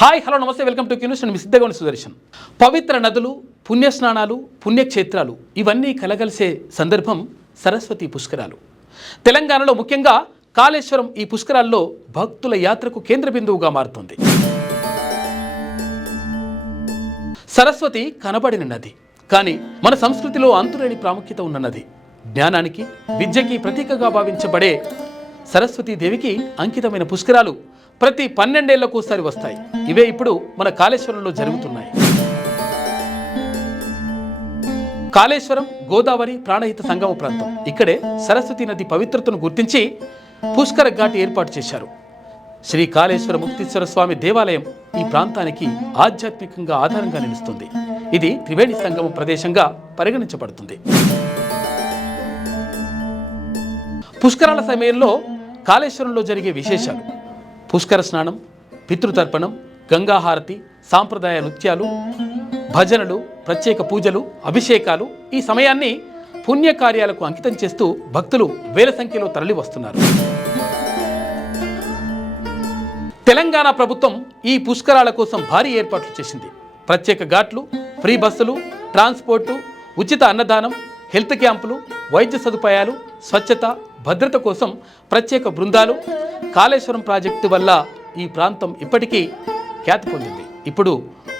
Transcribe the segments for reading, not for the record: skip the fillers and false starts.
Hi hello నమస్తే welcome to Q News. నేను మీ సిద్ధగౌని సుదర్శన్. పవిత్ర నదులు, పుణ్యస్నానాలు, పుణ్యక్షేత్రాలు ఇవన్నీ కలగలిసే సందర్భం సరస్వతి పుష్కరాలు. తెలంగాణలో ముఖ్యంగా కాళేశ్వరం ఈ పుష్కరాల్లో భక్తుల యాత్రకు కేంద్ర బిందువుగా మారుతుంది. సరస్వతి కనబడిన నది, కానీ మన సంస్కృతిలో అంతులేని ప్రాముఖ్యత ఉన్న నది. జ్ఞానానికి, విద్యకి ప్రతీకగా భావించబడే సరస్వతీదేవికి అంకితమైన పుష్కరాలు ప్రతి 12 ఏళ్లకు ఒకసారి వస్తాయి. ఇవే ఇప్పుడు మన కాళేశ్వరంలో జరుగుతున్నాయి. కాళేశ్వరం గోదావరి ప్రాణహిత సంగమ ప్రాంతం. ఇక్కడే సరస్వతి నది పవిత్రతను గుర్తించి పుష్కర ఘాట్ ఏర్పాటు చేశారు. శ్రీ కాళేశ్వర ముక్తీశ్వర స్వామి దేవాలయం ఈ ప్రాంతానికి ఆధ్యాత్మికంగా ఆధారంగా నిలుస్తుంది. ఇది త్రివేణి సంగమ ప్రదేశంగా పరిగణించబడుతుంది. పుష్కరాల సమయంలో కాళేశ్వరంలో జరిగే విశేషాలు: పుష్కర స్నానం, పితృతర్పణం, గంగాహారతి, సాంప్రదాయ నృత్యాలు, భజనలు, ప్రత్యేక పూజలు, అభిషేకాలు. ఈ సమయాన్ని పుణ్యకార్యాలకు అంకితం చేస్తూ భక్తులు వేల సంఖ్యలో తరలి వస్తున్నారు. తెలంగాణ ప్రభుత్వం ఈ పుష్కరాల కోసం భారీ ఏర్పాట్లు చేసింది. ప్రత్యేక ఘాట్లు, ఫ్రీ బస్సులు, ట్రాన్స్పోర్టు, ఉచిత అన్నదానం, హెల్త్ క్యాంపులు, వైద్య సదుపాయాలు, స్వచ్ఛత, భద్రత కోసం ప్రత్యేక బృందాలు. కాళేశ్వరం ప్రాజెక్టు వల్ల ఈ ప్రాంతం ఇప్పటికీ ఖ్యాతి పొందింది. ఇప్పుడు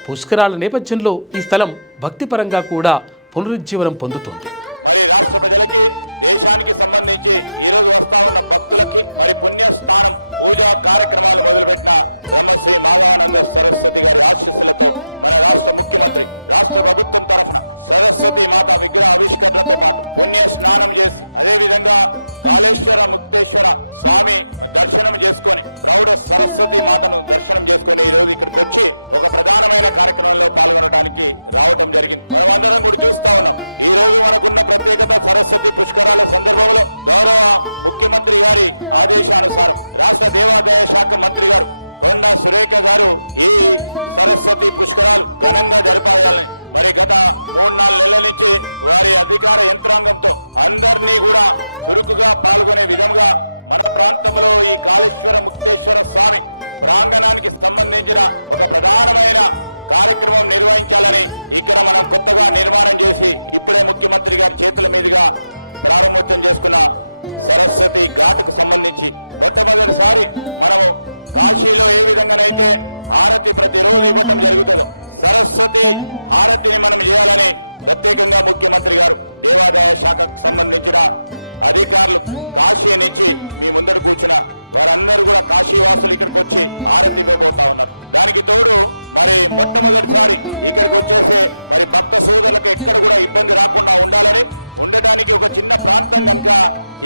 పుష్కరాల నేపథ్యంలో ఈ స్థలం భక్తిపరంగా కూడా పునరుజ్జీవనం పొందుతోంది. మరి రాష్ట్ర ప్రజలకి, దేశానికి సంబంధించి ఈ రోజు వస్తా ఉన్న భక్తులకి మరి పుణ్యస్థానం పూజా కార్యక్రమాలు మొదలుపెట్టిన బ్రహ్మశ్రీ మాధవానంద సరస్వతి గారి ఆశీస్సులతో మన రాష్ట్ర ముఖ్యమంత్రి, రాష్ట్ర ప్రభుత్వం తరఫున సరస్వతి మాత విగ్రహ ఆవిష్కరణతో పాటు పుణ్య స్నానం చేసి, అదే విధంగా కాళేశ్వర ముక్తేశ్వర స్వామి దర్శనం చేసుకొని, ప్రౌఢ సరస్వతి మాతను దర్శనం చేసుకొని ఈ రోజు ఇక్కడికి వచ్చి ఒక ప్రధానమైన కార్యక్రమంలో పాల్గొనడానికి రావటం జరిగింది. మనం అందరం కూడా చూస్తా ఉన్నాం. ఈ రోజు మనకున్న ప్రత్యేకత సరస్వతి పుష్కరాల సందర్భంలో గౌరవ ముఖ్యమంత్రి గారి ఆదేశానుసారం రాష్ట్ర దేవాదాయ శాఖ మంత్రి గారు కొండా సురేఖ గారు ఈ సరస్వతి పుష్కరాలు ఘనంగా జరపాలని మరి గత 3-4 నెలల నుంచి వారి అధికార యంత్రాంగంతో అందరినీ కూడా చురుకుగా పాల్గొనే విధంగా మన ప్రాంతంలో ఈ కాళేశ్వర ముక్తేశ్వర స్వామి ప్రాంగణానికి సంబంధించిన ఒక ప్రధానమైన కార్యక్రమం నిర్వహించాలని ఇక్కడ మనం కొత్తగా నిర్మాణం చేసి ఇప్పుడే ముఖ్యమంత్రి గారి చేతుల మీదుగా ప్రారంభోత్సవం చేసుకున్న సరస్వతి ఘాటుకు సంబంధించి మొట్టమొదటిసారి మనము కాశీలో ఏ విధంగానైతే హారతి ప్రతిరోజు ఇవ్వటం జరుగుతుందో, సరస్వతి హారతిని మనం చేయాలని ప్రత్యేకంగా ముఖ్యమంత్రి గారు, దేవాదాయ శాఖకు సంబంధించిన అధికారులు కాశీ నుంచి మీ ముందర కూర్చున్న వారందరూ కూడా కాశీవాసులు ఇక్కడికి వచ్చి హారతి ఇవ్వబోతా ఉన్నారు. దానికి తోడు మరి మొట్టమొదటిసారి ఇక్కడికి వచ్చేసే మరి భక్త సోదరులకు ఎక్కడ కూడా ఇబ్బంది రాకుండా ఉండాలని, ఉండటానికి ఒక చిన్న ప్రాంతం కనుక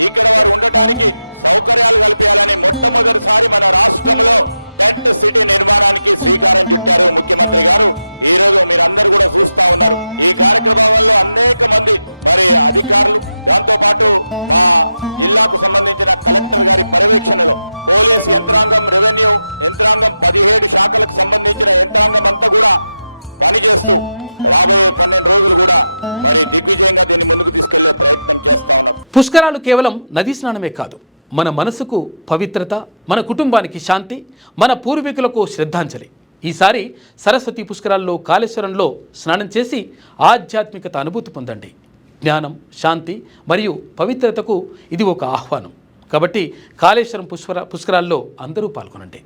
ఇక్కడ వారు ఉండటానికి సౌకర్యాలు కల్పించాలని మొట్టమొదటిసారి మన రాష్ట్రంలో టెంట్ సిటీ నిర్మాణానికి శ్రీకారం చుట్టారు ముఖ్యమంత్రి గారు. ఈ రోజు మీరందరూ కూడా చూస్తా ఉన్నారు. ఈ కార్యక్రమంలో అనేక మంది మరి అధికారులు, దాంతో పాటు మా జిల్లాకు సంబంధించిన కలెక్టర్ గారి పర్యవేక్షణలో పోలీస్ యంత్రాంగం, రెవెన్యూ యంత్రాంగం, 17 శాఖలకు సంబంధించిన యంత్రాంగం అంతా కూడా పనిచేస్తూ రాబోయే 12 రోజులు కూడా మరి దిగ్విజయంగా దీన్ని ముందుకు తీసుకెళ్లే ప్రయత్నం చేస్తా ఉన్నారు. పుష్కరాలు కేవలం నదీ స్నానమే కాదు, మన మనసుకు పవిత్రత, మన కుటుంబానికి శాంతి, మన పూర్వీకులకు శ్రద్ధాంజలి. ఈసారి సరస్వతి పుష్కరాల్లో కాళేశ్వరంలో స్నానం చేసి ఆధ్యాత్మికత అనుభూతి పొందండి. జ్ఞానం, శాంతి మరియు పవిత్రతకు ఇది ఒక ఆహ్వానం. కాబట్టి కాళేశ్వరం పుష్కరాల్లో అందరూ పాల్గొనండి.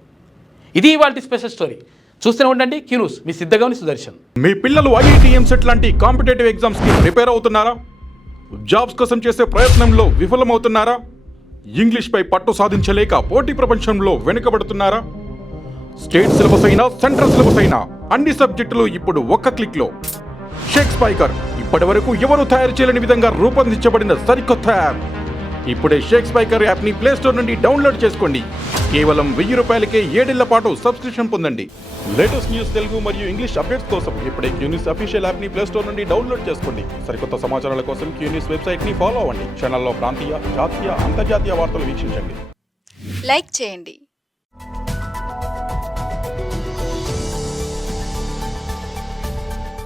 ఇది ఇవాల్టి స్పెషల్ స్టోరీ. చూస్తూనే ఉండండి క్యూన్యూస్. మీ సిద్ధగౌని సుదర్శన్. మీ పిల్లలు ఐఐటి, ఎంసెట్ లాంటి కాంపిటేటివ్ ఎగ్జామ్స్ కి ప్రిపేర్ అవుతున్నారా? జాబ్స్ కోసం చేసే ప్రయత్నంలో విఫలమవుతున్నారా? ఇంగ్లీష్ పై పట్టు సాధించలేక పోటీ ప్రపంచంలో వెనుకబడుతున్నారా? స్టేట్ సిలబస్ అయినా, సెంట్రల్ సిలబస్ అయినా అన్ని సబ్జెక్టులు ఇప్పుడు ఒక్క క్లిక్ లో. షేక్ స్పైకర్ ఇప్పటి వరకు ఎవరు తయారు చేయలేని విధంగా రూపొందించబడిన సరికొత్త యాప్. ఇప్పుడే షేక్ స్పైకర్ యాప్ ని ప్లే స్టోర్ నుండి డౌన్లోడ్ చేసుకోండి. కేవలం 1000 రూపాయలకే 7 ఏళ్ల పాటు సబ్స్క్రిప్షన్ పొందండి. లేటెస్ట్ న్యూస్, తెలుగు మరియు ఇంగ్లీష్ అప్డేట్స్ కోసం ఇప్పుడే క్యూన్యూస్ అఫీషియల్ యాప్ ని ప్లే స్టోర్ నుండి డౌన్లోడ్ చేసుకోండి. సరికొత్త సమాచారాల కోసం క్యూన్యూస్ వెబ్సైట్ ని ఫాలో అవ్వండి. ఛానల్లో ప్రాంతీయ, జాతీయ, అంతర్జాతీయ వార్తలు వీక్షించండి. లైక్ చేయండి.